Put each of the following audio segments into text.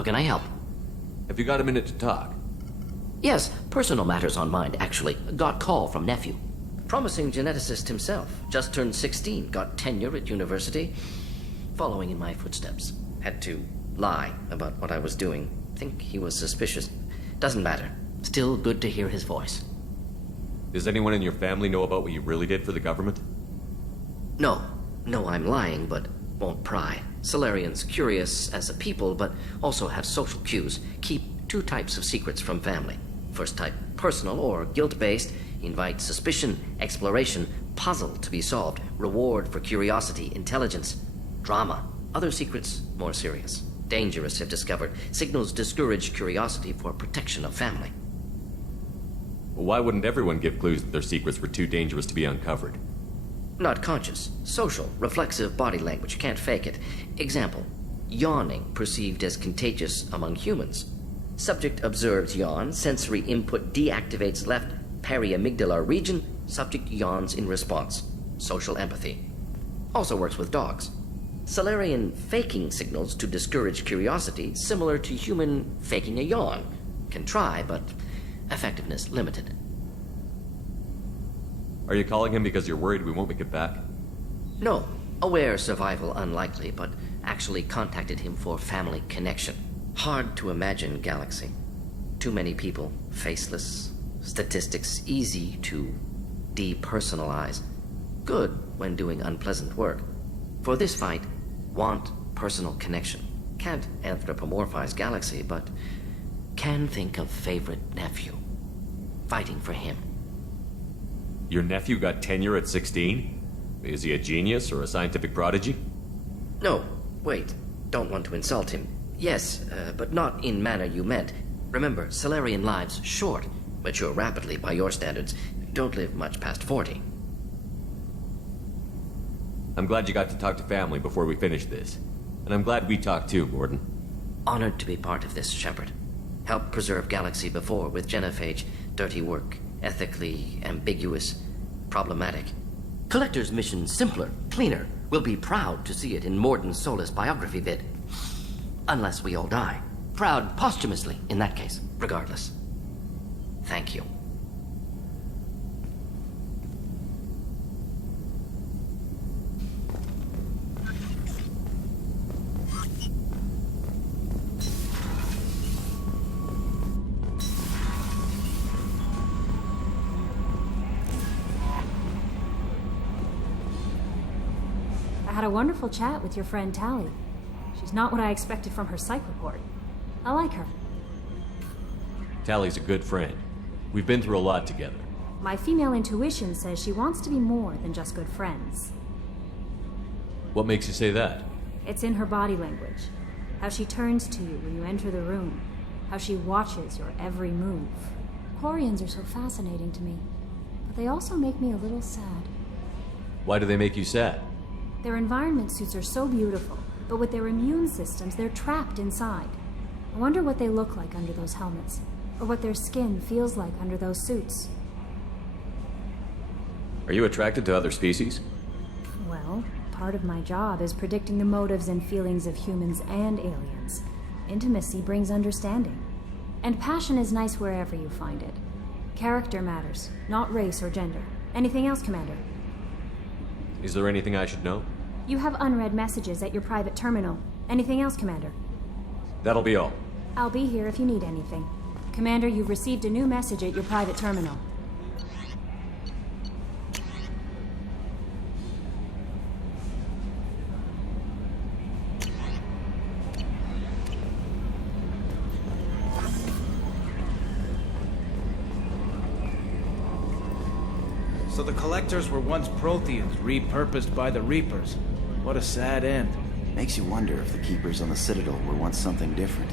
How can I help? Have you got a minute to talk? Yes, personal matters on mind, actually. Got call from nephew. Promising geneticist himself. Just turned 16, got tenure at university. Following in my footsteps. Had to lie about what I was doing. Think he was suspicious. Doesn't matter. Still good to hear his voice. Does anyone in your family know about what you really did for the government? No. No, I'm lying, but won't pry. Solarians curious as a people, but also have social cues. Keep two types of secrets from family. First type, personal or guilt-based, invite suspicion, exploration, puzzle to be solved, reward for curiosity, intelligence, drama. Other secrets, more serious. Dangerous if discovered. Signals discourage curiosity for protection of family. Well, why wouldn't everyone give clues that their secrets were too dangerous to be uncovered? Not conscious. Social, reflexive body language. Can't fake it. Example, yawning perceived as contagious among humans. Subject observes yawn. Sensory input deactivates left periamygdalar region. Subject yawns in response. Social empathy. Also works with dogs. Solarian faking signals to discourage curiosity, similar to human faking a yawn. Can try, but effectiveness limited. Are you calling him because you're worried we won't make it back? No. Aware survival unlikely, but actually contacted him for family connection. Hard to imagine galaxy. Too many people, faceless, statistics easy to depersonalize. Good when doing unpleasant work. For this fight, want personal connection. Can't anthropomorphize galaxy, but can think of favorite nephew. Fighting for him. Your nephew got tenure at 16? Is he a genius or a scientific prodigy? No, wait. Don't want to insult him. Yes, but not in manner you meant. Remember, Solarian lives short. Mature rapidly by your standards. Don't live much past 40. I'm glad you got to talk to family before we finish this. And I'm glad we talked too, Gordon. Honored to be part of this, Shepard. Helped preserve Galaxy before with genophage. Dirty work. Ethically ambiguous. Problematic. Collector's mission simpler, cleaner. We'll be proud to see it in Morden Solis biography vid. Unless we all die. Proud posthumously, in that case. Regardless. Thank you. I had a wonderful chat with your friend Tally. She's not what I expected from her psych report. I like her. Tally's a good friend. We've been through a lot together. My female intuition says she wants to be more than just good friends. What makes you say that? It's in her body language. How she turns to you when you enter the room. How she watches your every move. Quarians are so fascinating to me, but they also make me a little sad. Why do they make you sad? Their environment suits are so beautiful, but with their immune systems, they're trapped inside. I wonder what they look like under those helmets, or what their skin feels like under those suits. Are you attracted to other species? Well, part of my job is predicting the motives and feelings of humans and aliens. Intimacy brings understanding. And passion is nice wherever you find it. Character matters, not race or gender. Anything else, Commander? Is there anything I should know? You have unread messages at your private terminal. Anything else, Commander? That'll be all. I'll be here if you need anything. Commander, you've received a new message at your private terminal. So the Collectors were once Protheans, repurposed by the Reapers. What a sad end. Makes you wonder if the Keepers on the Citadel were once something different.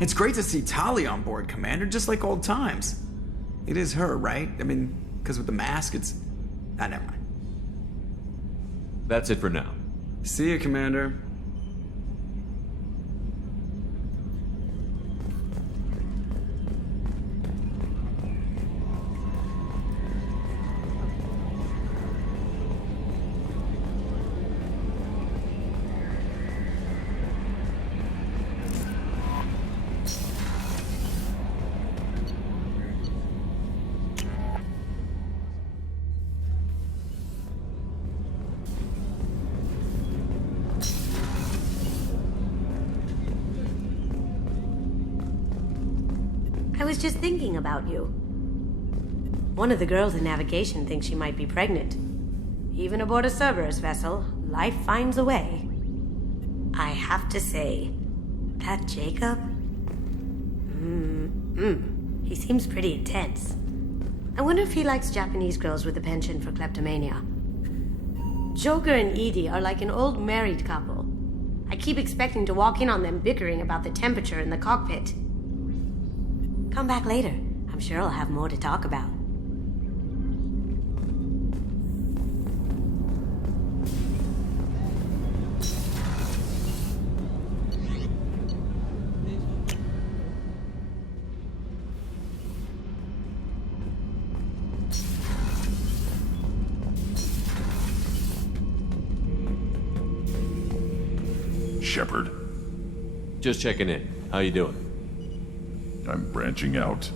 It's great to see Tali on board, Commander, just like old times. It is her, right? I mean, because with the mask, it's... Ah, never mind. That's it for now. See you, Commander. was just thinking about you. One of the girls in navigation thinks she might be pregnant. Even aboard a Cerberus vessel, life finds a way. I have to say, that Jacob? He seems pretty intense. I wonder if he likes Japanese girls with a penchant for kleptomania. Joker and Edie are like an old married couple. I keep expecting to walk in on them bickering about the temperature in the cockpit. Come back later. I'm sure I'll have more to talk about. Shepard. Just checking in. How you doing? I'm branching out.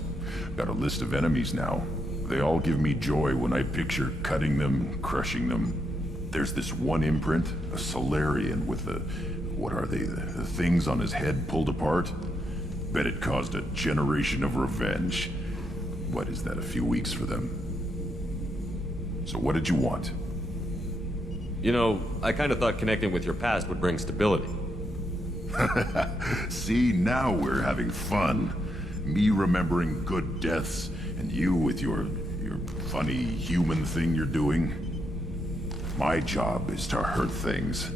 Got a list of enemies now. They all give me joy when I picture cutting them, crushing them. There's this one imprint, a Solarian with the... what are they? The things on his head pulled apart? Bet it caused a generation of revenge. What is that, a few weeks for them? So what did you want? You know, I kind of thought connecting with your past would bring stability. See, now we're having fun. Me remembering good deaths, and you with your funny human thing you're doing. My job is to hurt things.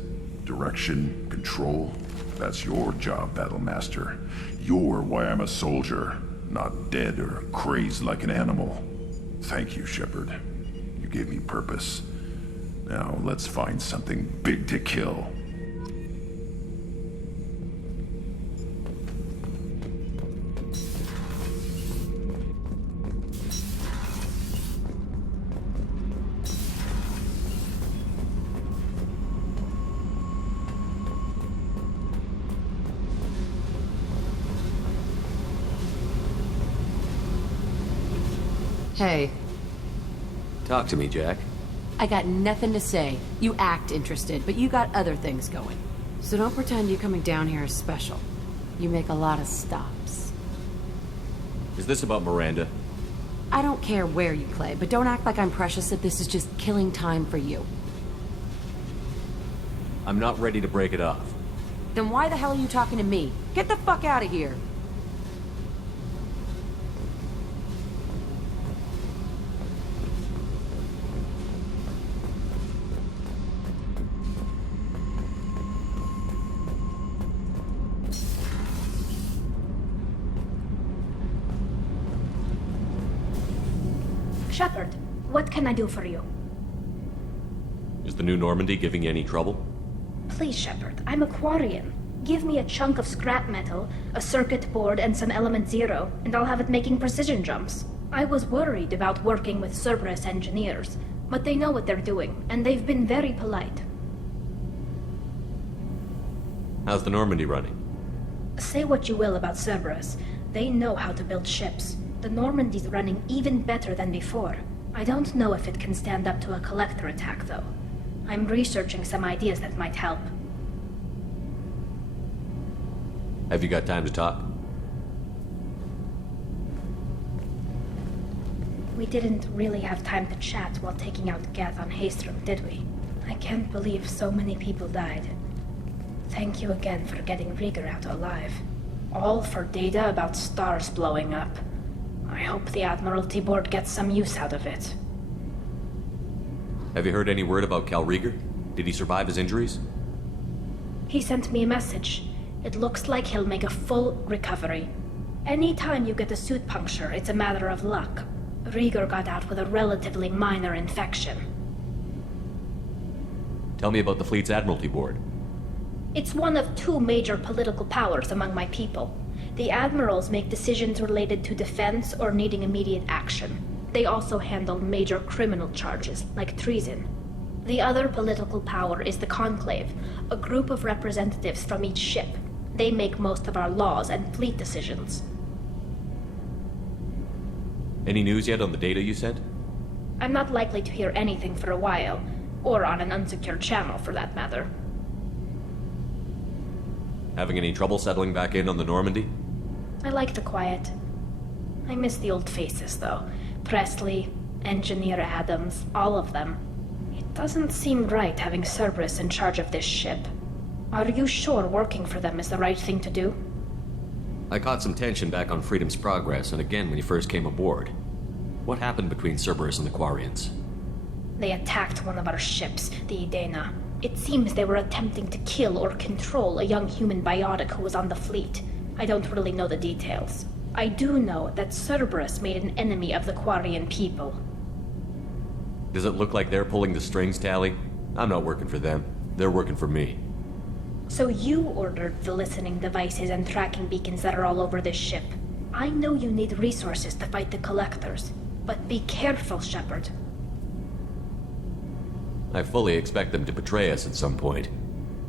Direction, control, that's your job, Battlemaster. You're why I'm a soldier, not dead or crazed like an animal. Thank you, Shepard. You gave me purpose. Now let's find something big to kill. Hey. Talk to me, Jack. I got nothing to say. You act interested, but you got other things going. So don't pretend you coming down here is special. You make a lot of stops. Is this about Miranda? I don't care where you play, but don't act like I'm precious if this is just killing time for you. I'm not ready to break it off. Then why the hell are you talking to me? Get the fuck out of here! Shepard, what can I do for you? Is the new Normandy giving you any trouble? Please, Shepard, I'm a Quarian. Give me a chunk of scrap metal, a circuit board, and some element zero, and I'll have it making precision jumps. I was worried about working with Cerberus engineers, but they know what they're doing, and they've been very polite. How's the Normandy running? Say what you will about Cerberus, they know how to build ships. The Normandy's running even better than before. I don't know if it can stand up to a collector attack, though. I'm researching some ideas that might help. Have you got time to talk? We didn't really have time to chat while taking out Gath on Haystrom, did we? I can't believe so many people died. Thank you again for getting Rieger out alive. All for data about stars blowing up. I hope the Admiralty Board gets some use out of it. Have you heard any word about Cal Rieger? Did he survive his injuries? He sent me a message. It looks like he'll make a full recovery. Anytime you get a suit puncture, it's a matter of luck. Rieger got out with a relatively minor infection. Tell me about the fleet's Admiralty Board. It's one of two major political powers among my people. The admirals make decisions related to defense or needing immediate action. They also handle major criminal charges, like treason. The other political power is the Conclave, a group of representatives from each ship. They make most of our laws and fleet decisions. Any news yet on the data you sent? I'm not likely to hear anything for a while, or on an unsecured channel for that matter. Having any trouble settling back in on the Normandy? I like the quiet. I miss the old faces, though. Presley, Engineer Adams, all of them. It doesn't seem right having Cerberus in charge of this ship. Are you sure working for them is the right thing to do? I caught some tension back on Freedom's Progress, and again when you first came aboard. What happened between Cerberus and the Quarians? They attacked one of our ships, the Edena. It seems they were attempting to kill or control a young human biotic who was on the fleet. I don't really know the details. I do know that Cerberus made an enemy of the Quarian people. Does it look like they're pulling the strings, Tali? I'm not working for them. They're working for me. So you ordered the listening devices and tracking beacons that are all over this ship. I know you need resources to fight the Collectors, but be careful, Shepard. I fully expect them to betray us at some point,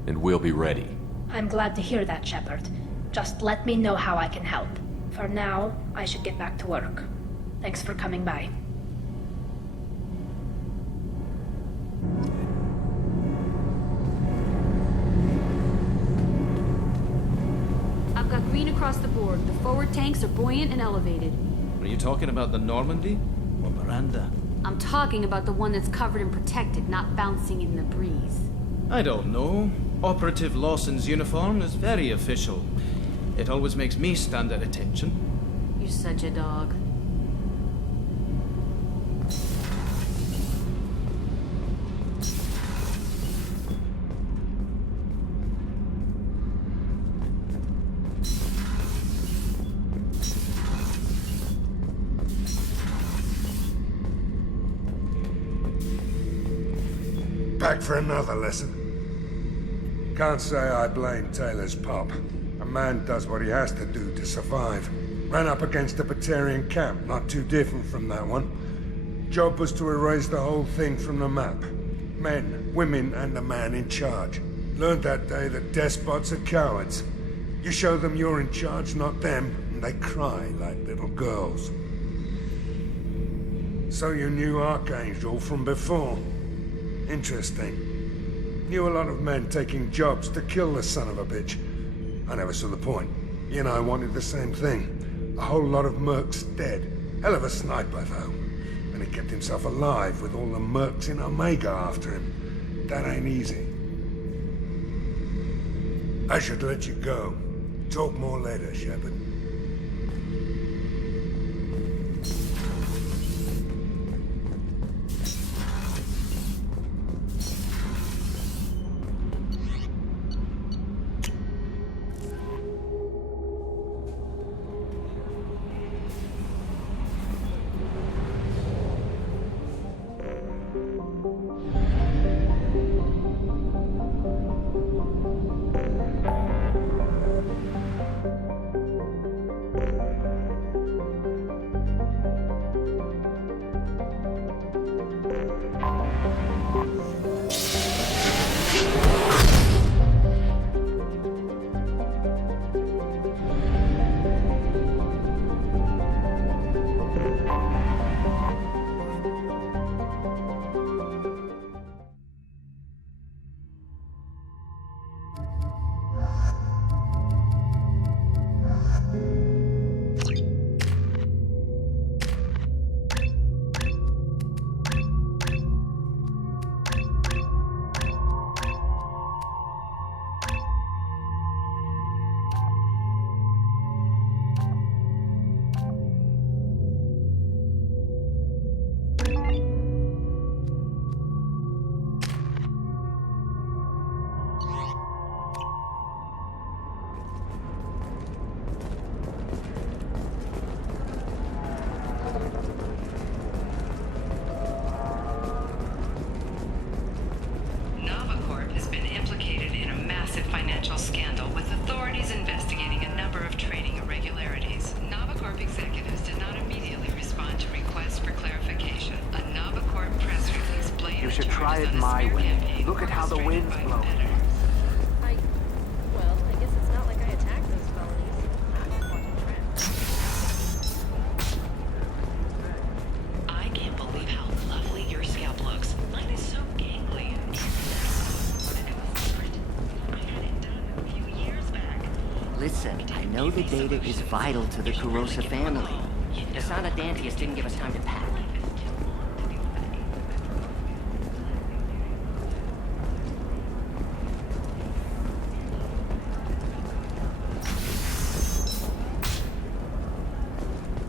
and we'll be ready. I'm glad to hear that, Shepard. Just let me know how I can help. For now, I should get back to work. Thanks for coming by. I've got green across the board. The forward tanks are buoyant and elevated. Are you talking about the Normandy? Or Miranda? I'm talking about the one that's covered and protected, not bouncing in the breeze. I don't know. Operative Lawson's uniform is very official. It always makes me stand at attention. You're such a dog. Back for another lesson. Can't say I blame Taylor's pop. A man does what he has to do to survive. Ran up against a Batarian camp, not too different from that one. Job was to erase the whole thing from the map. Men, women, and the man in charge. Learned that day that despots are cowards. You show them you're in charge, not them, and they cry like little girls. So you knew Archangel from before. Interesting. Knew a lot of men taking jobs to kill the son of a bitch. I never saw the point. You and I wanted the same thing. A whole lot of mercs dead. Hell of a sniper, though. And he kept himself alive with all the mercs in Omega after him. That ain't easy. I should let you go. Talk more later, Shepard. Listen, I know the data is vital to the Kurosa family. Desana Dantius didn't give us time to pack.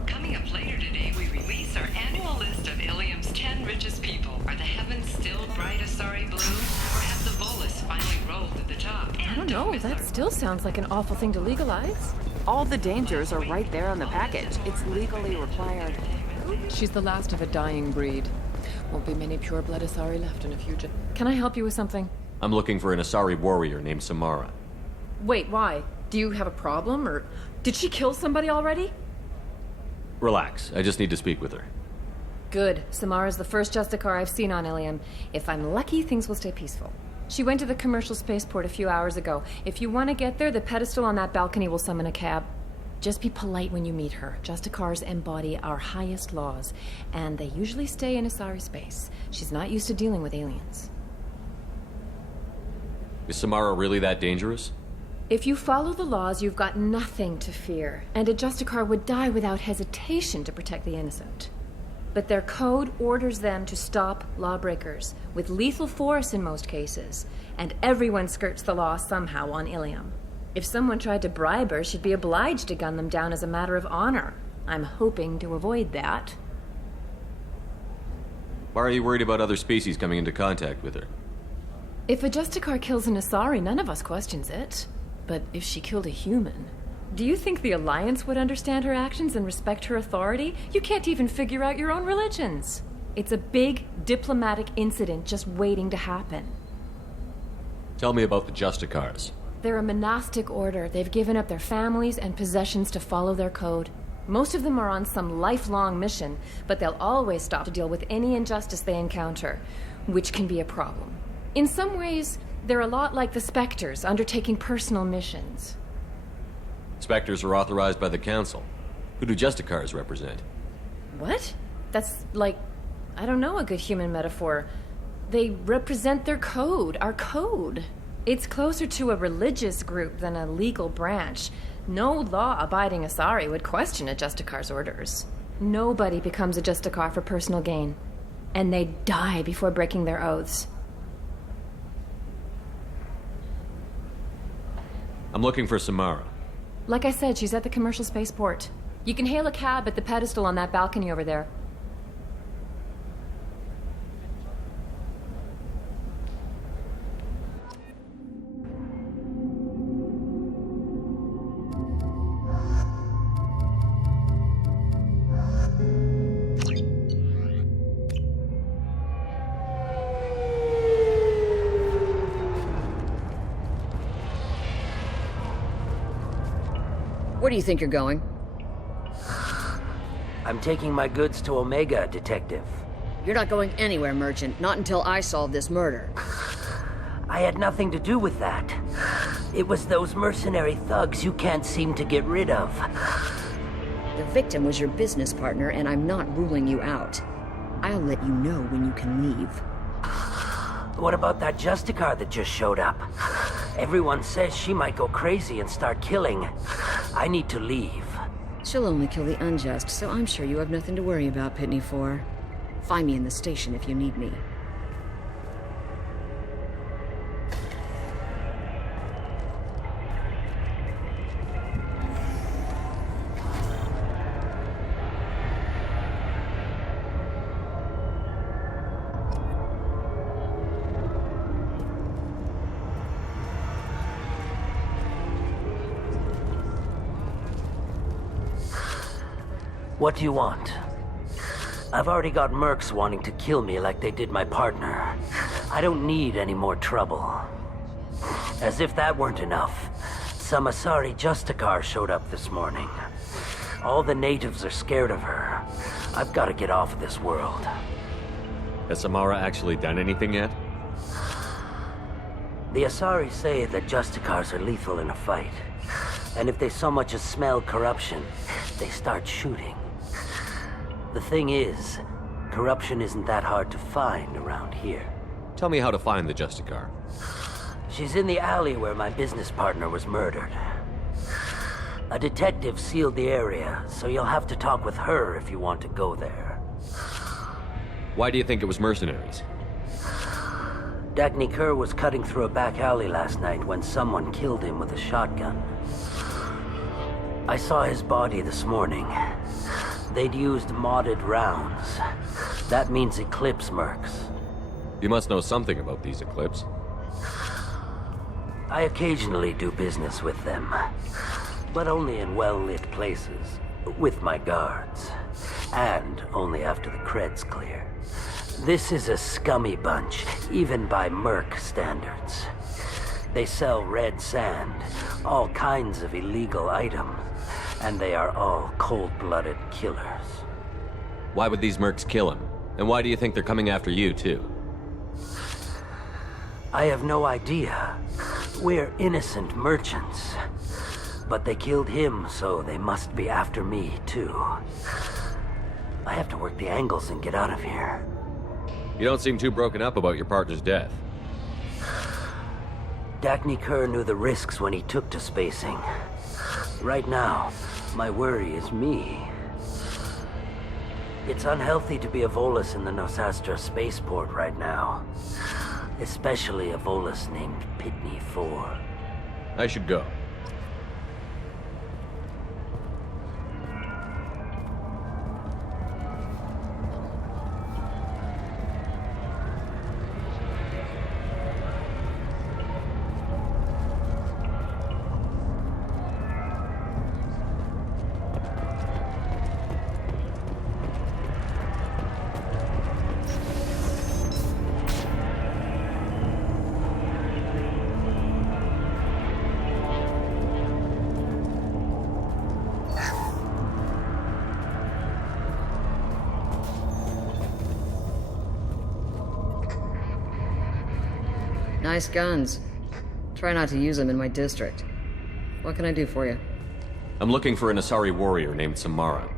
Coming up later today, we release our annual list of Ilium's 10 richest people. Are the heavens still bright Asari blue? Or have the bolus finally rolled to the top? I don't know, that still sounds like an awful thing to legalize. All the dangers are right there on the package. It's legally required. She's the last of a dying breed. Won't be many pure-blood Asari left in a few. Can I help you with something? I'm looking for an Asari warrior named Samara. Wait, why? Do you have a problem, or did she kill somebody already? Relax, I just need to speak with her. Good. Samara's the first Justicar I've seen on Ilium. If I'm lucky, things will stay peaceful. She went to the commercial spaceport a few hours ago. If you want to get there, the pedestal on that balcony will summon a cab. Just be polite when you meet her. Justicars embody our highest laws, and they usually stay in Asari space. She's not used to dealing with aliens. Is Samara really that dangerous? If you follow the laws, you've got nothing to fear, and a Justicar would die without hesitation to protect the innocent. But their code orders them to stop lawbreakers, with lethal force in most cases, and everyone skirts the law somehow on Ilium. If someone tried to bribe her, she'd be obliged to gun them down as a matter of honor. I'm hoping to avoid that. Why are you worried about other species coming into contact with her? If a Justicar kills an Asari, none of us questions it. But if she killed a human... Do you think the Alliance would understand her actions and respect her authority? You can't even figure out your own religions. It's a big diplomatic incident just waiting to happen. Tell me about the Justicars. They're a monastic order. They've given up their families and possessions to follow their code. Most of them are on some lifelong mission, but they'll always stop to deal with any injustice they encounter, which can be a problem. In some ways, they're a lot like the Spectres, undertaking personal missions. Spectres are authorized by the Council. Who do Justicars represent? What? That's like, I don't know, a good human metaphor. They represent their code, our code. It's closer to a religious group than a legal branch. No law-abiding Asari would question a Justicar's orders. Nobody becomes a Justicar for personal gain. And they die before breaking their oaths. I'm looking for Samara. Like I said, she's at the commercial spaceport. You can hail a cab at the pedestal on that balcony over there. Where do you think you're going? I'm taking my goods to Omega, Detective. You're not going anywhere, Merchant. Not until I solve this murder. I had nothing to do with that. It was those mercenary thugs you can't seem to get rid of. The victim was your business partner, and I'm not ruling you out. I'll let you know when you can leave. What about that Justicar that just showed up? Everyone says she might go crazy and start killing. I need to leave. She'll only kill the unjust, so I'm sure you have nothing to worry about, Pitney 4. Find me in the station if you need me. What do you want? I've already got mercs wanting to kill me like they did my partner. I don't need any more trouble. As if that weren't enough, some Asari Justicar showed up this morning. All the natives are scared of her. I've got to get off of this world. Has Samara actually done anything yet? The Asari say that Justicars are lethal in a fight. And if they so much as smell corruption, they start shooting. The thing is, corruption isn't that hard to find around here. Tell me how to find the Justicar. She's in the alley where my business partner was murdered. A detective sealed the area, so you'll have to talk with her if you want to go there. Why do you think it was mercenaries? 𝗘𝗳𝗳𝗲𝗰𝘁 was cutting through a back alley last night when someone killed him with a shotgun. I saw his body this morning. They'd used modded rounds. That means Eclipse mercs. You must know something about these Eclipse. I occasionally do business with them, but only in well-lit places, with my guards, and only after the cred's clear. This is a scummy bunch, even by merc standards. They sell red sand, all kinds of illegal items, and they are all cold-blooded killers. Why would these mercs kill him? And why do you think they're coming after you, too? I have no idea. We're innocent merchants. But they killed him, so they must be after me, too. I have to work the angles and get out of here. You don't seem too broken up about your partner's death. 𝗘𝗳𝗳𝗃 knew the risks when he took to spacing. Right now, my worry is me. It's unhealthy to be a Volus in the Nosastra spaceport right now. Especially a Volus named Pitney 4. I should go. Nice guns. Try not to use them in my district. What can I do for you? I'm looking for an Asari warrior named Samara.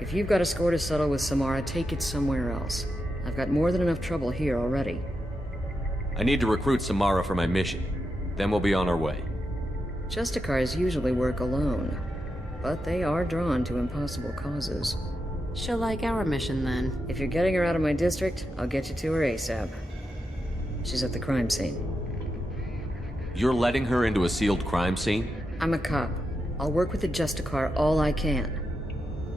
If you've got a score to settle with Samara, take it somewhere else. I've got more than enough trouble here already. I need to recruit Samara for my mission. Then we'll be on our way. Justicars usually work alone, but they are drawn to impossible causes. She'll like our mission, then. If you're getting her out of my district, I'll get you to her ASAP. She's at the crime scene. You're letting her into a sealed crime scene? I'm a cop. I'll work with the Justicar all I can.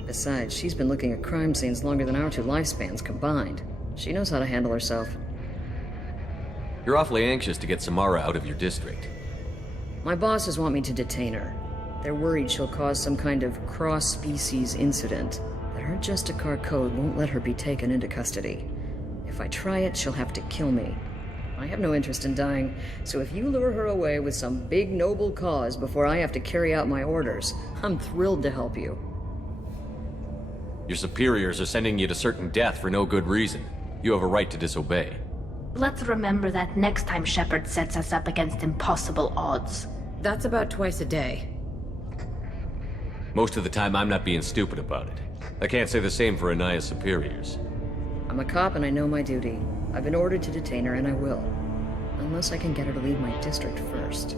Besides, she's been looking at crime scenes longer than our two lifespans combined. She knows how to handle herself. You're awfully anxious to get Samara out of your district. My bosses want me to detain her. They're worried she'll cause some kind of cross-species incident, but her Justicar code won't let her be taken into custody. If I try it, she'll have to kill me. I have no interest in dying, so if you lure her away with some big noble cause before I have to carry out my orders, I'm thrilled to help you. Your superiors are sending you to certain death for no good reason. You have a right to disobey. Let's remember that next time Shepard sets us up against impossible odds. That's about twice a day. Most of the time, I'm not being stupid about it. I can't say the same for Anaya's superiors. I'm a cop and I know my duty. I've been ordered to detain her, and I will. Unless I can get her to leave my district first.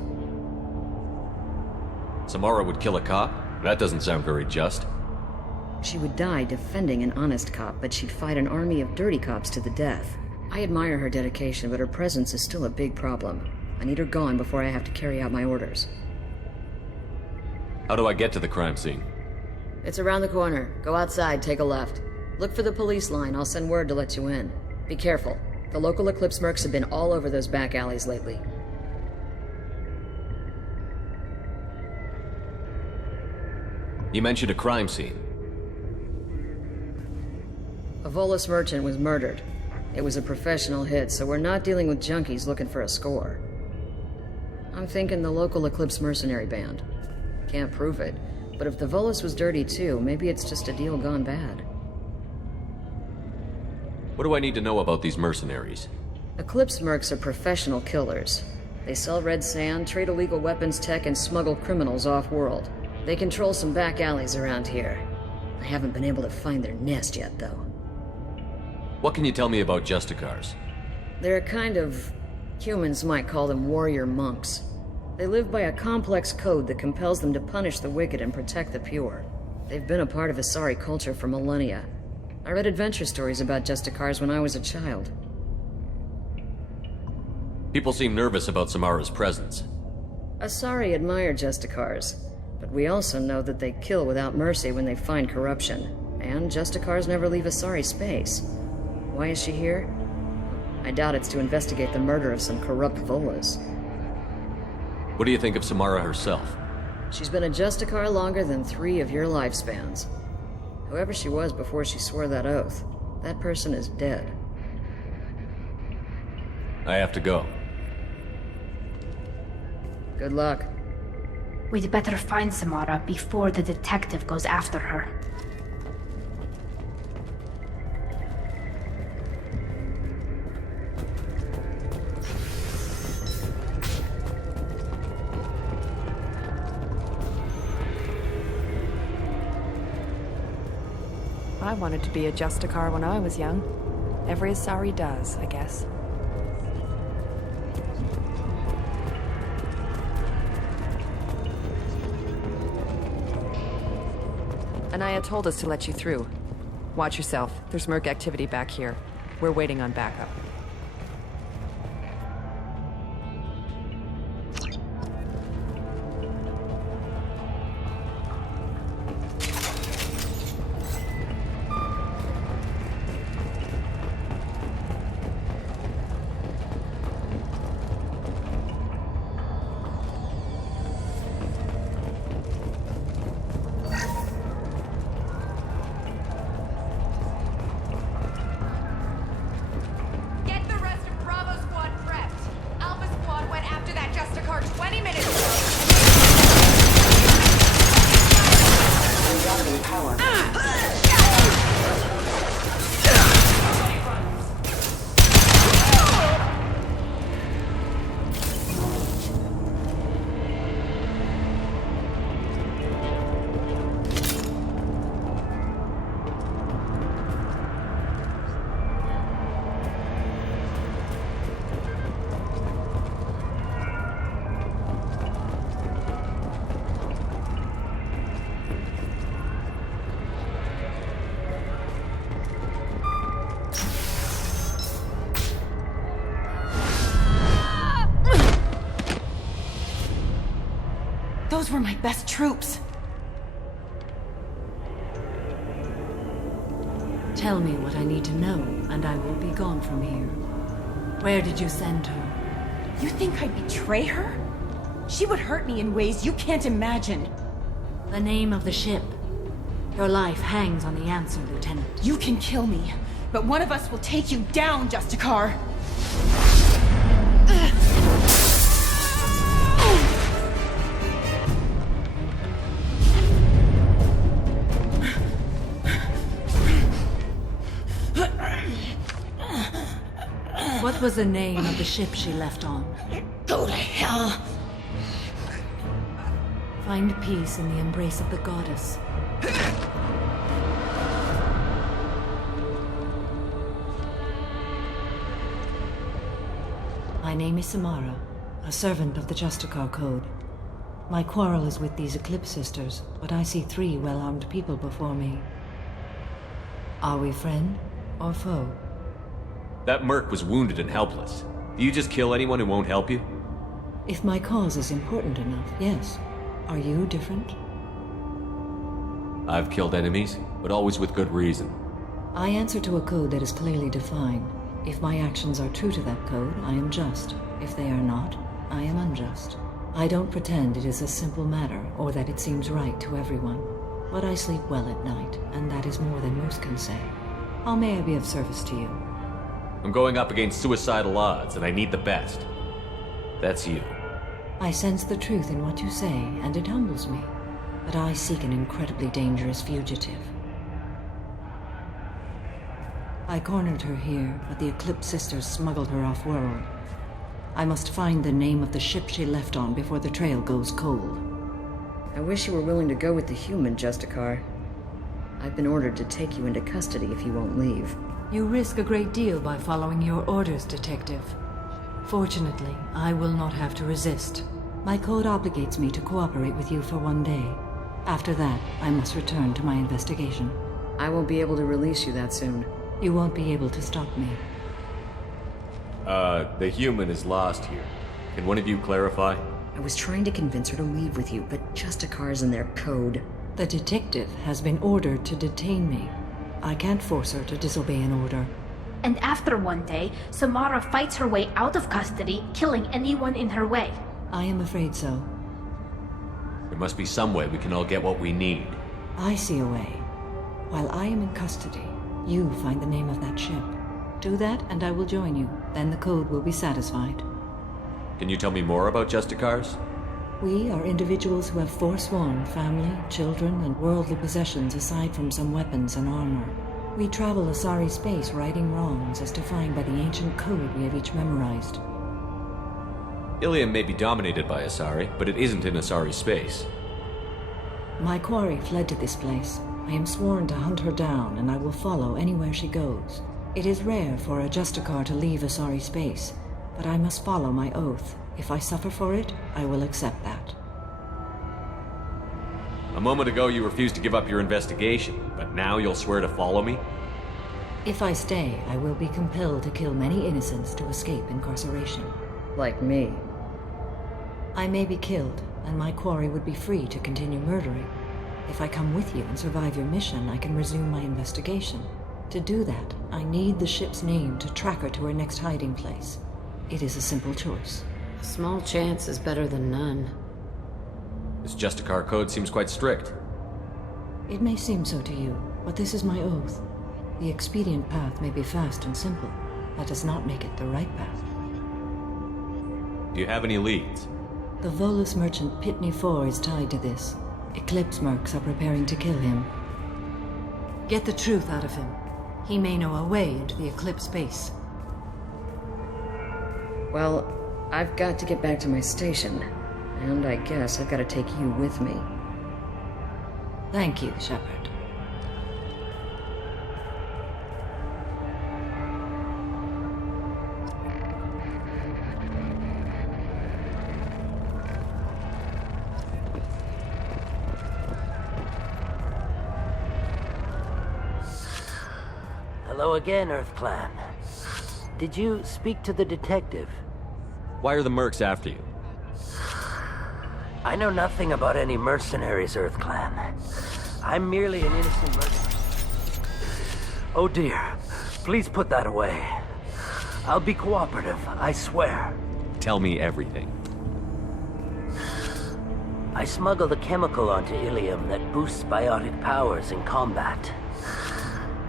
Samara would kill a cop? That doesn't sound very just. She would die defending an honest cop, but she'd fight an army of dirty cops to the death. I admire her dedication, but her presence is still a big problem. I need her gone before I have to carry out my orders. How do I get to the crime scene? It's around the corner. Go outside, take a left. Look for the police line. I'll send word to let you in. Be careful. The local Eclipse mercs have been all over those back alleys lately. You mentioned a crime scene. A Volus merchant was murdered. It was a professional hit, so we're not dealing with junkies looking for a score. I'm thinking the local Eclipse mercenary band. Can't prove it, but if the Volus was dirty too, maybe it's just a deal gone bad. What do I need to know about these mercenaries? Eclipse mercs are professional killers. They sell red sand, trade illegal weapons tech, and smuggle criminals off-world. They control some back alleys around here. I haven't been able to find their nest yet, though. What can you tell me about Justicars? They're a kind of... humans might call them warrior monks. They live by a complex code that compels them to punish the wicked and protect the pure. They've been a part of Asari culture for millennia. I read adventure stories about Justicars when I was a child. People seem nervous about Samara's presence. Asari admire Justicars, but we also know that they kill without mercy when they find corruption. And Justicars never leave Asari space. Why is she here? I doubt it's to investigate the murder of some corrupt Volas. What do you think of Samara herself? She's been a Justicar longer than 3 of your lifespans. Whoever she was before she swore that oath, that person is dead. I have to go. Good luck. We'd better find Samara before the detective goes after her. I wanted to be a Justicar when I was young. Every Asari does, I guess. Anaya told us to let you through. Watch yourself. There's Merc activity back here. We're waiting on backup. Those were my best troops. Tell me what I need to know, and I will be gone from here. Where did you send her? You think I'd betray her? She would hurt me in ways you can't imagine. The name of the ship. Your life hangs on the answer, Lieutenant. You can kill me, but one of us will take you down, Justicar. What was the name of the ship she left on? Go to hell! Find peace in the embrace of the goddess. My name is Samara, a servant of the Justicar Code. My quarrel is with these Eclipse Sisters, but I see 3 well-armed people before me. Are we friend or foe? That merc was wounded and helpless. Do you just kill anyone who won't help you? If my cause is important enough, yes. Are you different? I've killed enemies, but always with good reason. I answer to a code that is clearly defined. If my actions are true to that code, I am just. If they are not, I am unjust. I don't pretend it is a simple matter, or that it seems right to everyone. But I sleep well at night, and that is more than most can say. How may I be of service to you? I'm going up against suicidal odds, and I need the best. That's you. I sense the truth in what you say, and it humbles me. But I seek an incredibly dangerous fugitive. I cornered her here, but the Eclipse Sisters smuggled her off-world. I must find the name of the ship she left on before the trail goes cold. I wish you were willing to go with the human, Justicar. I've been ordered to take you into custody if you won't leave. You risk a great deal by following your orders, Detective. Fortunately, I will not have to resist. My code obligates me to cooperate with you for 1 day. After that, I must return to my investigation. I won't be able to release you that soon. You won't be able to stop me. The human is lost here. Can one of you clarify? I was trying to convince her to leave with you, but Justicar's in their code. The detective has been ordered to detain me. I can't force her to disobey an order. And after 1 day, Samara fights her way out of custody, killing anyone in her way. I am afraid so. There must be some way we can all get what we need. I see a way. While I am in custody, you find the name of that ship. Do that and I will join you. Then the code will be satisfied. Can you tell me more about Justicars? We are individuals who have forsworn family, children, and worldly possessions aside from some weapons and armor. We travel Asari space righting wrongs as defined by the ancient code we have each memorized. Ilium may be dominated by Asari, but it isn't in Asari space. My quarry fled to this place. I am sworn to hunt her down, and I will follow anywhere she goes. It is rare for a Justicar to leave Asari space, but I must follow my oath. If I suffer for it, I will accept that. A moment ago you refused to give up your investigation, but now you'll swear to follow me? If I stay, I will be compelled to kill many innocents to escape incarceration. Like me. I may be killed, and my quarry would be free to continue murdering. If I come with you and survive your mission, I can resume my investigation. To do that, I need the ship's name to track her to her next hiding place. It is a simple choice. A small chance is better than none. This Justicar code seems quite strict. It may seem so to you, but this is my oath. The expedient path may be fast and simple. That does not make it the right path. Do you have any leads? The Volus merchant Pitney 4 is tied to this. Eclipse mercs are preparing to kill him. Get the truth out of him. He may know a way into the Eclipse base. Well, I've got to get back to my station. And I guess I've got to take you with me. Thank you, Shepard. Hello again, Earth Clan. Did you speak to the detective? Why are the mercs after you? I know nothing about any mercenaries, Earth Clan. I'm merely an innocent merchant. Oh dear, please put that away. I'll be cooperative, I swear. Tell me everything. I smuggled a chemical onto Ilium that boosts biotic powers in combat.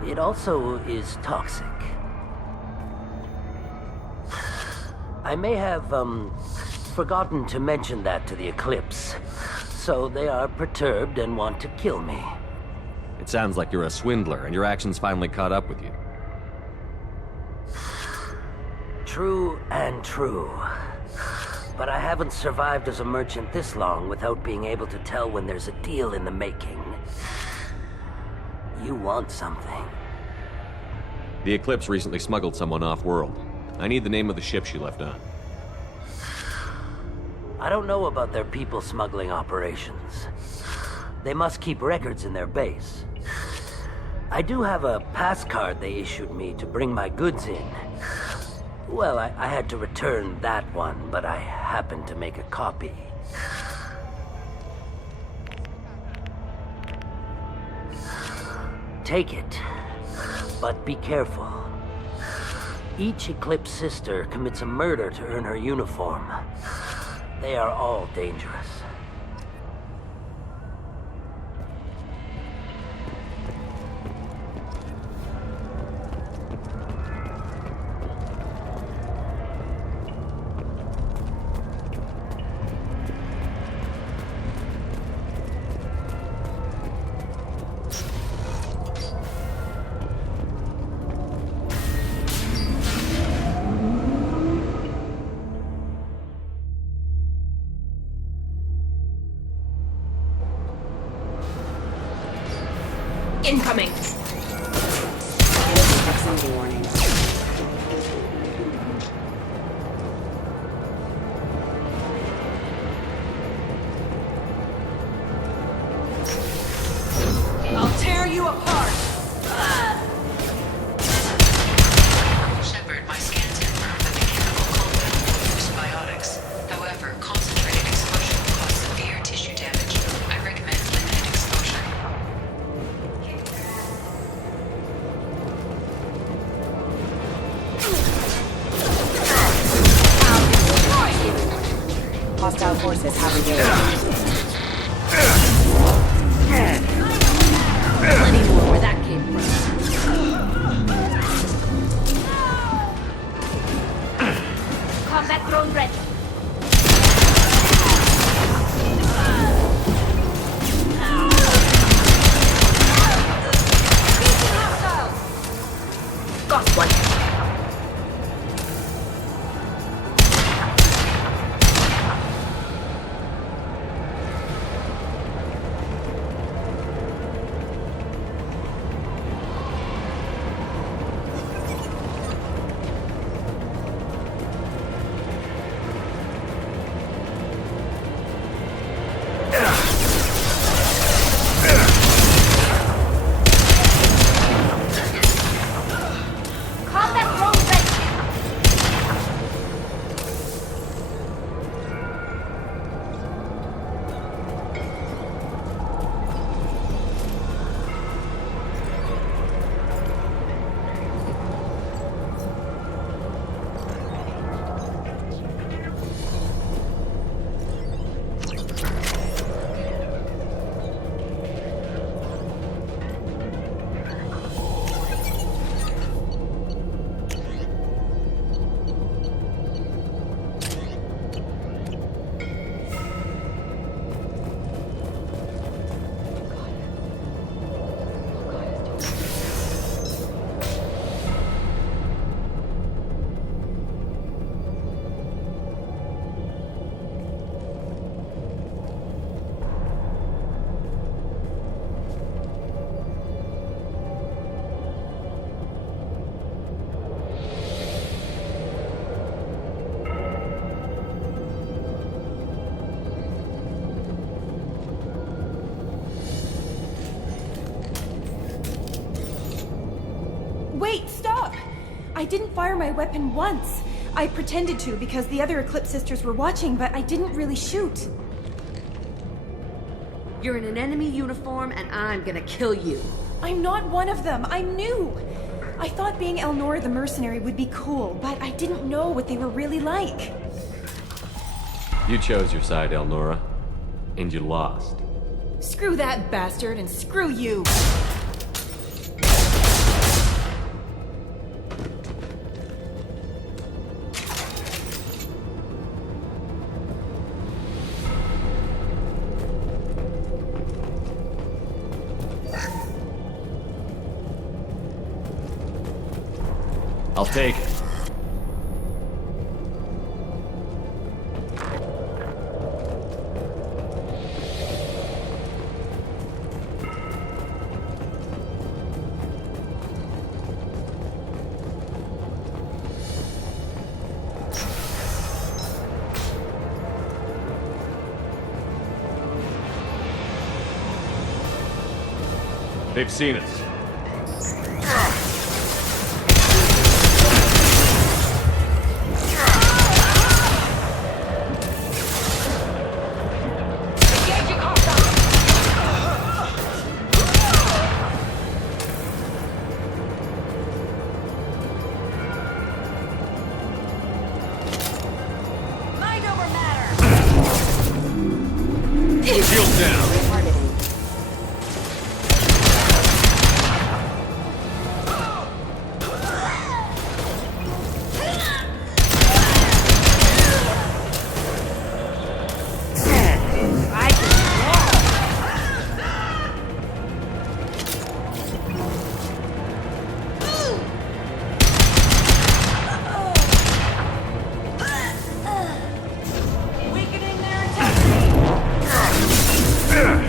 It also is toxic. I may have, forgotten to mention that to the Eclipse, so they are perturbed and want to kill me. It sounds like you're a swindler, and your actions finally caught up with you. True and true. But I haven't survived as a merchant this long without being able to tell when there's a deal in the making. You want something. The Eclipse recently smuggled someone off-world. I need the name of the ship she left on. I don't know about their people smuggling operations. They must keep records in their base. I do have a pass card they issued me to bring my goods in. Well, I had to return that one, but I happened to make a copy. Take it, but be careful. Each Eclipse sister commits a murder to earn her uniform. They are all dangerous. Incoming! Proximity warnings. hostile forces have engaged. Plenty more where that came from. Combat drone ready. Got one. Wait, stop! I didn't fire my weapon once. I pretended to because the other Eclipse sisters were watching, but I didn't really shoot. You're in an enemy uniform, and I'm gonna kill you. I'm not one of them. I'm new. I thought being Elnora the mercenary would be cool, but I didn't know what they were really like. You chose your side, Elnora, and you lost. Screw that bastard, and screw you! I'll take it. They've seen us. Shield down. Yeah.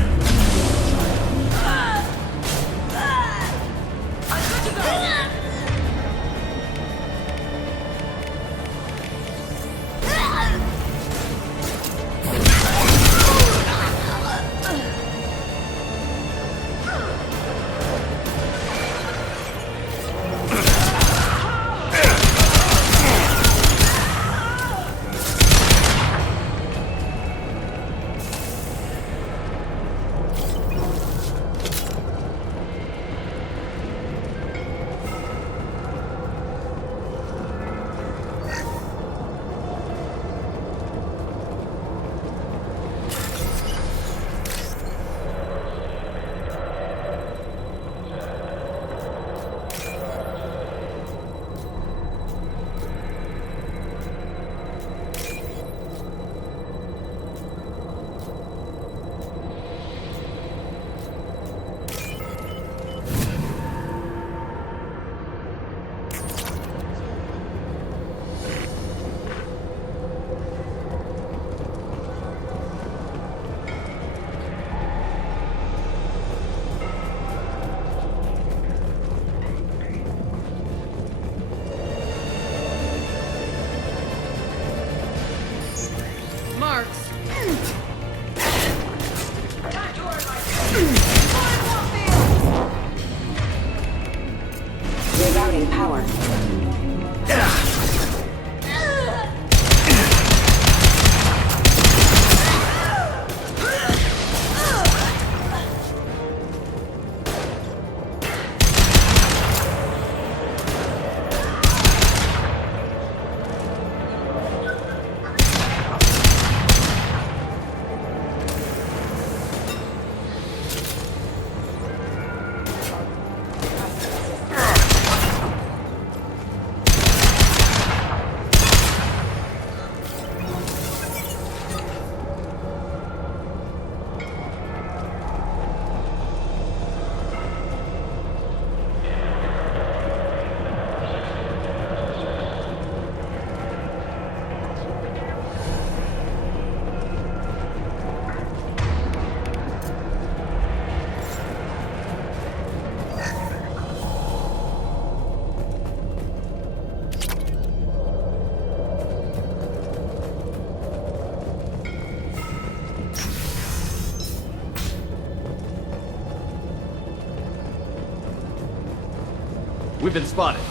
We've been spotted.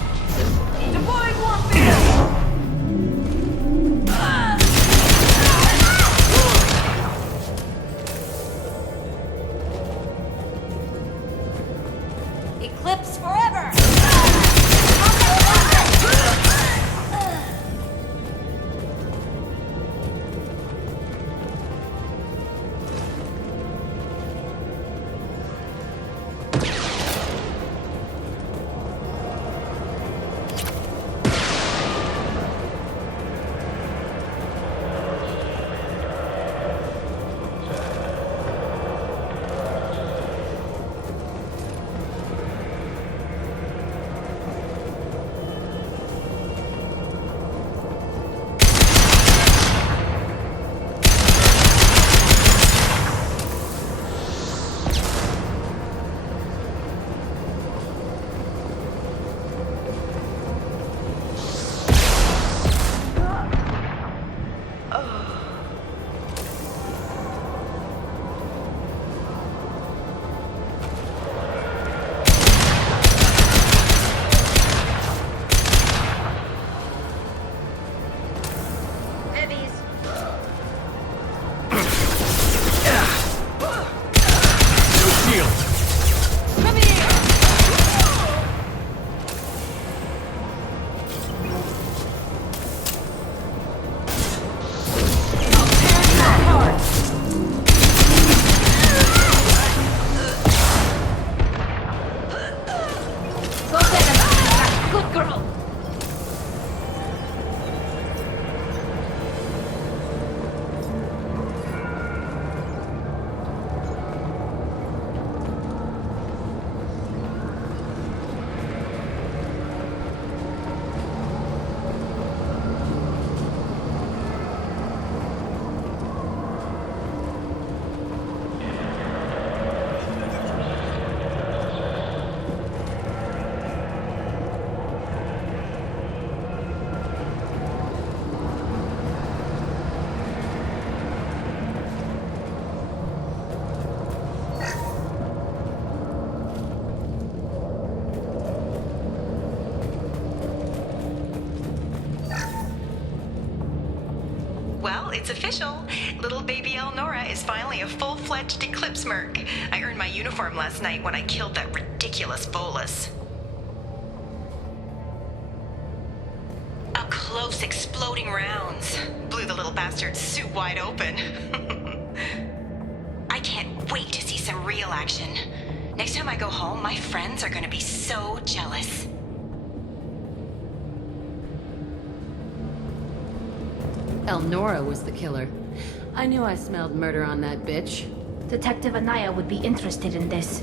Deploying warfare! Eclipse forever! It's official. Little baby Elnora is finally a full-fledged Eclipse merc. I earned my uniform last night when I killed that ridiculous bolus. Up close, exploding rounds. Blew the little bastard's suit wide open. I can't wait to see some real action. Next time I go home, my friends are gonna be so jealous. Elnora was the killer. I knew I smelled murder on that bitch. Detective Anaya would be interested in this.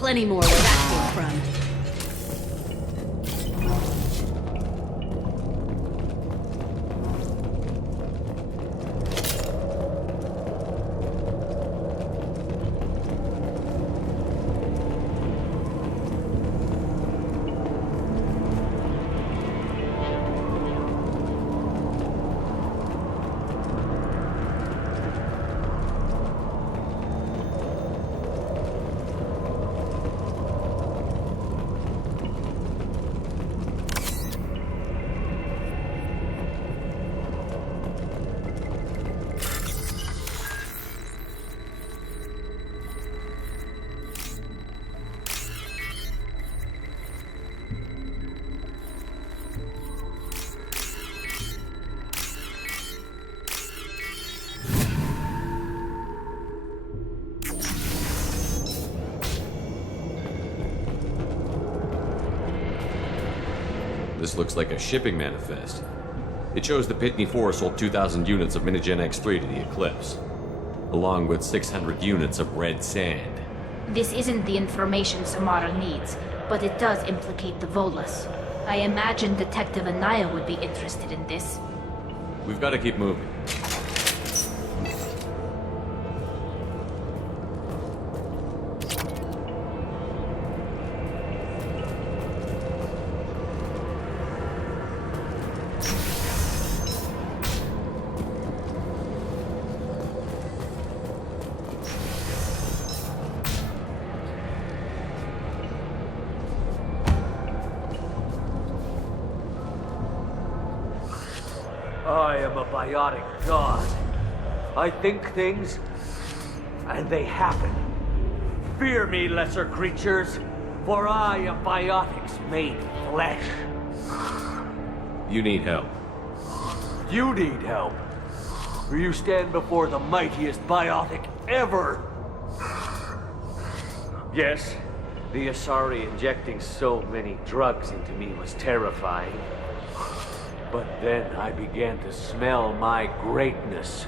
Plenty more where that came from. This looks like a shipping manifest. It shows the Pitney 4 sold 2,000 units of Minigen X3 to the Eclipse, along with 600 units of red sand. This isn't the information Samara needs, but it does implicate the Volus. I imagine Detective Anaya would be interested in this. We've got to keep moving. I am a biotic god. I think things, and they happen. Fear me, lesser creatures, for I am biotics made flesh. You need help. You need help. For you stand before the mightiest biotic ever. Yes, the Asari injecting so many drugs into me was terrifying. But then I began to smell my greatness.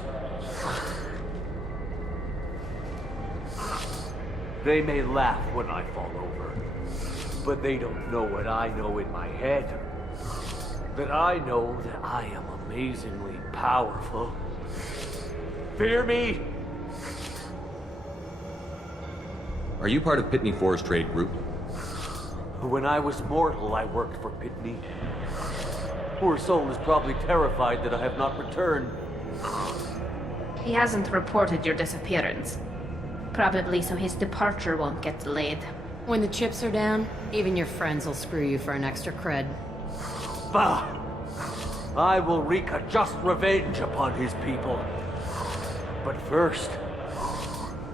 They may laugh when I fall over, but they don't know what I know in my head. That I know that I am amazingly powerful. Fear me? Are you part of Pitney 4's trade group? When I was mortal, I worked for Pitney. Poor soul is probably terrified that I have not returned. He hasn't reported your disappearance. Probably so his departure won't get delayed. When the chips are down, even your friends will screw you for an extra cred. Bah! I will wreak a just revenge upon his people. But first,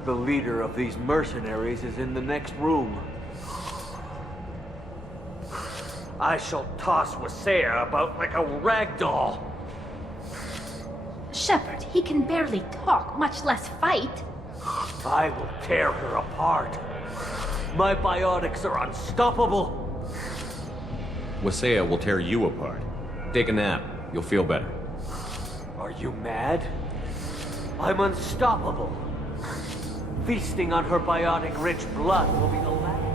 the leader of these mercenaries is in the next room. I shall toss Wasea about like a rag doll. Shepard, he can barely talk, much less fight. I will tear her apart. My biotics are unstoppable. Wasea will tear you apart. Take a nap. You'll feel better. Are you mad? I'm unstoppable. Feasting on her biotic-rich blood will be the last.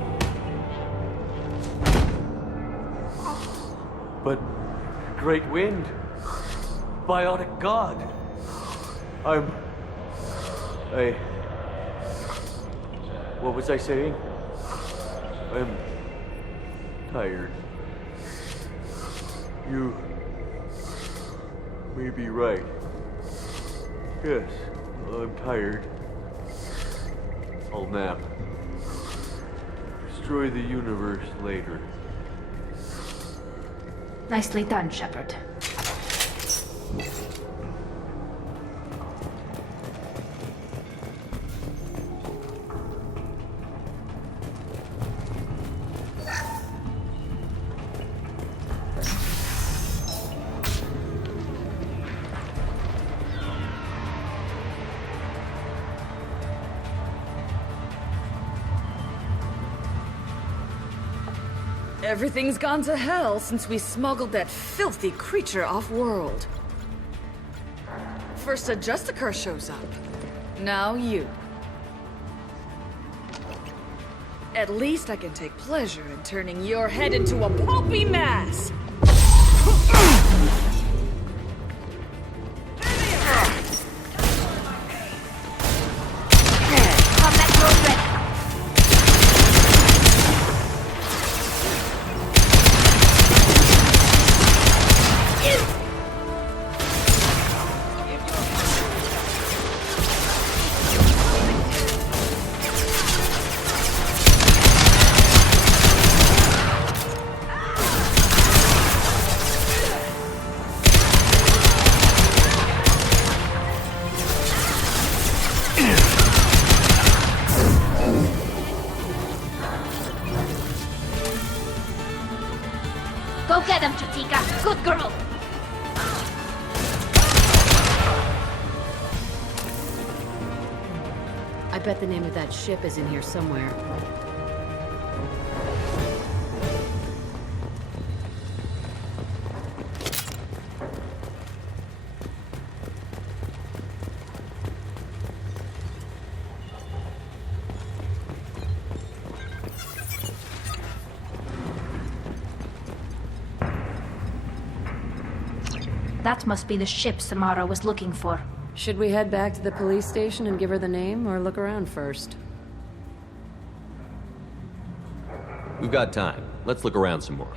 But great wind, biotic god. What was I saying? I'm tired. You may be right. Yes, I'm tired. I'll nap. Destroy the universe later. Nicely done, Shepard. Everything's gone to hell since we smuggled that filthy creature off-world. First a Justiciera shows up. Now you. At least I can take pleasure in turning your head into a pulpy mass! Go get him, Chitika. Good girl. I bet the name of that ship is in here somewhere. That must be the ship Samara was looking for. Should we head back to the police station and give her the name, or look around first? We've got time. Let's look around some more.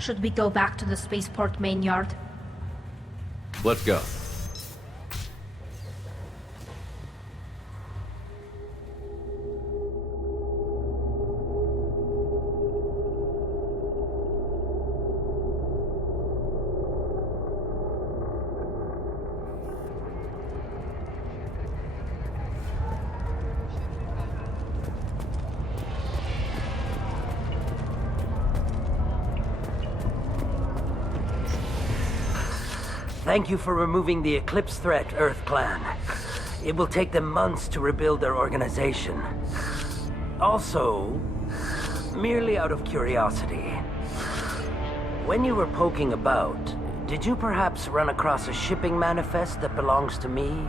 Should we go back to the spaceport main yard? Let's go. Thank you for removing the Eclipse threat, Earth Clan. It will take them months to rebuild their organization. Also, merely out of curiosity, when you were poking about, did you perhaps run across a shipping manifest that belongs to me?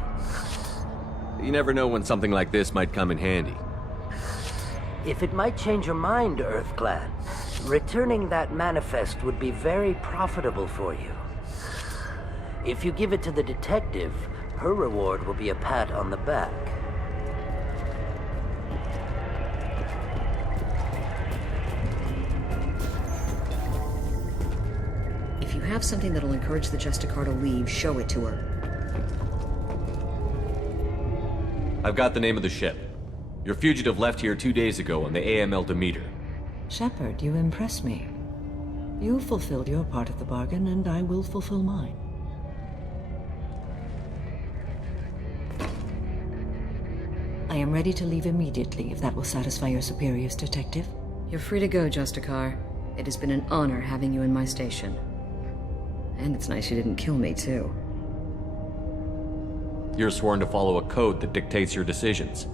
You never know when something like this might come in handy. If it might change your mind, Earth Clan, returning that manifest would be very profitable for you. If you give it to the detective, her reward will be a pat on the back. If you have something that'll encourage the Justicar to leave, show it to her. I've got the name of the ship. Your fugitive left here 2 days ago on the AML Demeter. Shepard, you impress me. You fulfilled your part of the bargain, and I will fulfill mine. I am ready to leave immediately, if that will satisfy your superiors, Detective. You're free to go, Justicar. It has been an honor having you in my station. And it's nice you didn't kill me, too. You're sworn to follow a code that dictates your decisions.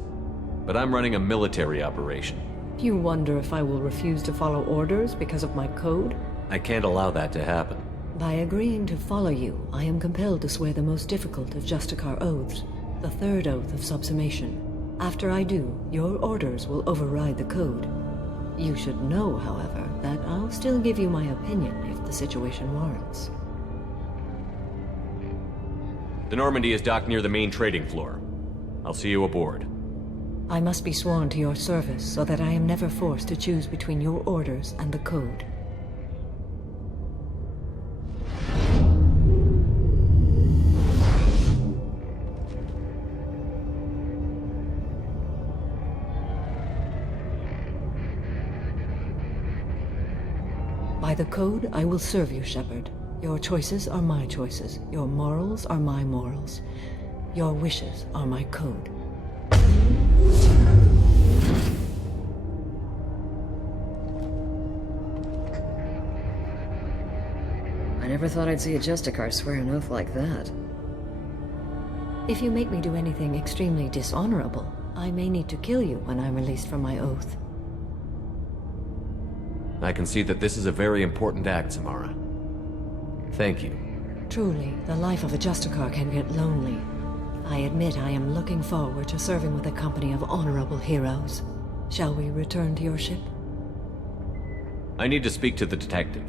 But I'm running a military operation. You wonder if I will refuse to follow orders because of my code? I can't allow that to happen. By agreeing to follow you, I am compelled to swear the most difficult of Justicar oaths, the third oath of subsummation. After I do, your orders will override the code. You should know, however, that I'll still give you my opinion if the situation warrants. The Normandy is docked near the main trading floor. I'll see you aboard. I must be sworn to your service so that I am never forced to choose between your orders and the code. By the code, I will serve you, Shepard. Your choices are my choices. Your morals are my morals. Your wishes are my code. I never thought I'd see a Justicar swear an oath like that. If you make me do anything extremely dishonorable, I may need to kill you when I'm released from my oath. I can see that this is a very important act, Samara. Thank you. Truly, the life of a Justicar can get lonely. I admit I am looking forward to serving with a company of honorable heroes. Shall we return to your ship? I need to speak to the detective.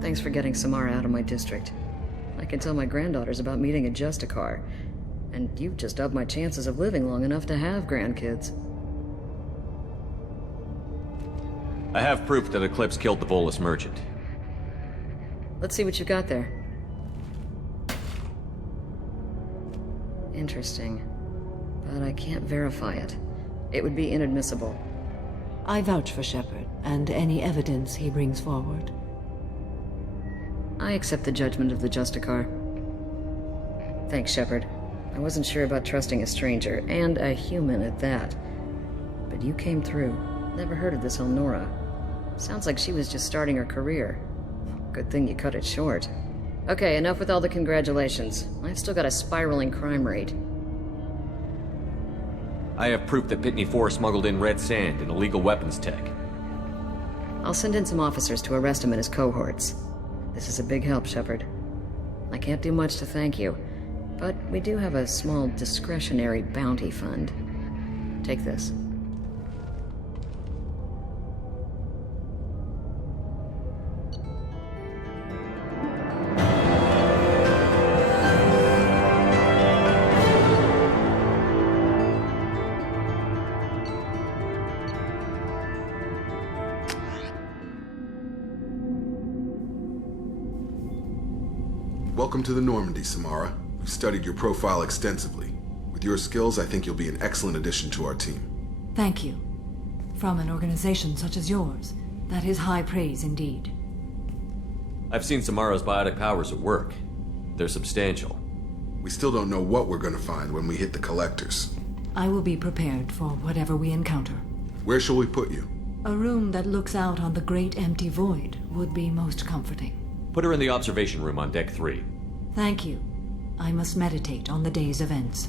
Thanks for getting Samara out of my district. I can tell my granddaughters about meeting a Justicar, and you've just upped my chances of living long enough to have grandkids. I have proof that Eclipse killed the Volus merchant. Let's see what you got there. Interesting. But I can't verify it. It would be inadmissible. I vouch for Shepard, and any evidence he brings forward. I accept the judgment of the Justicar. Thanks, Shepard. I wasn't sure about trusting a stranger, and a human at that. But you came through. Never heard of this Elnora. Sounds like she was just starting her career. Good thing you cut it short. Okay, enough with all the congratulations. I've still got a spiraling crime rate. I have proof that Pitney 4 smuggled in red sand and illegal weapons tech. I'll send in some officers to arrest him and his cohorts. This is a big help, Shepard. I can't do much to thank you, but we do have a small discretionary bounty fund. Take this. Welcome to the Normandy, Samara. We've studied your profile extensively. With your skills, I think you'll be an excellent addition to our team. Thank you. From an organization such as yours, that is high praise indeed. I've seen Samara's biotic powers at work. They're substantial. We still don't know what we're going to find when we hit the collectors. I will be prepared for whatever we encounter. Where shall we put you? A room that looks out on the great empty void would be most comforting. Put her in the observation room on Deck 3. Thank you. I must meditate on the day's events.